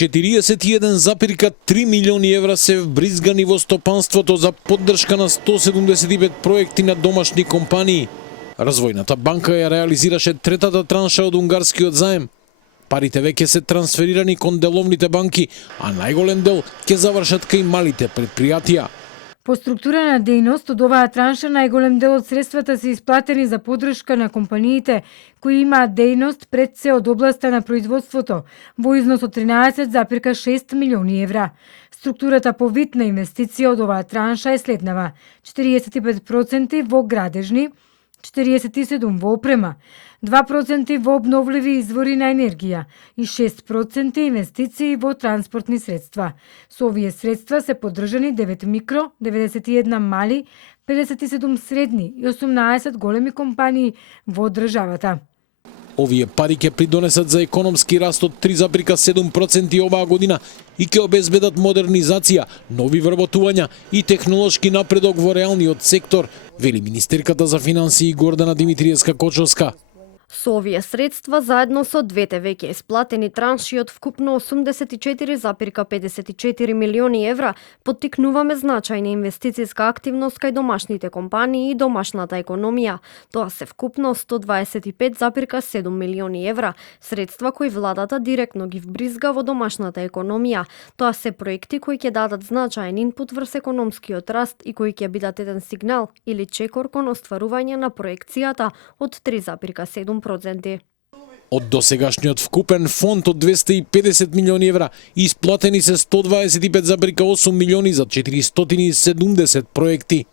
41,3 милиони евра се вбризгани во стопанството за поддршка на 175 проекти на домашни компании. Развојната банка ја реализираше третата транша од унгарскиот заем. Парите веќе се трансферирани кон деловните банки, а најголем дел ќе завршат кај малите предпријатија. По структура на дејност од оваа транша најголем дел од средствата се исплатени за поддршка на компаниите кои имаат дејност пред се од областа на производството во износ од 13,6 милиони евра. Структурата по вид на инвестиција од оваа транша е следнава: 45% во градежни, 47% во опрема, 2% во обновливи извори на енергија и 6% инвестиции во транспортни средства. Со овие средства се поддржани 9 микро, 91 мали, 57 средни и 18 големи компании во државата. Овие пари ќе придонесат за економски раст од 3,7% оваа година и ќе обезбедат модернизација, нови вработувања и технолошки напредок во реалниот сектор, вели министерката за финансии Гордана Димитриевска-Кочовска. Со овие средства, заедно со двете веќе исплатени транши од вкупно 84,54 милиони евра, поттикнуваме значајна инвестициска активност кај домашните компании и домашната економија. Тоа се вкупно 125,7 милиони евра, средства кои владата директно ги вбризга во домашната економија. Тоа се проекти кои ќе дадат значаен инпут врз економскиот раст и кои ќе бидат еден сигнал или чекор кон остварување на проекцијата од 3,7%. Од досегашниот вкупен фонд од 250 милиони евра исплатени се 125,8 милиони за 470 проекти.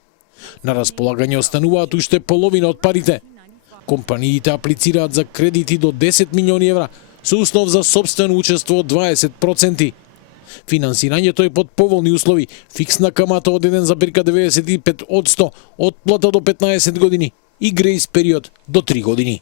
На располагање остануваат уште половина од парите. Компаниите аплицираат за кредити до 10 милиони евра со услов за сопствено учество од 20%. Финансирањето е под поволни услови, фиксна камата од 1,95%, отплата до 15 години и грејс период до 3 години.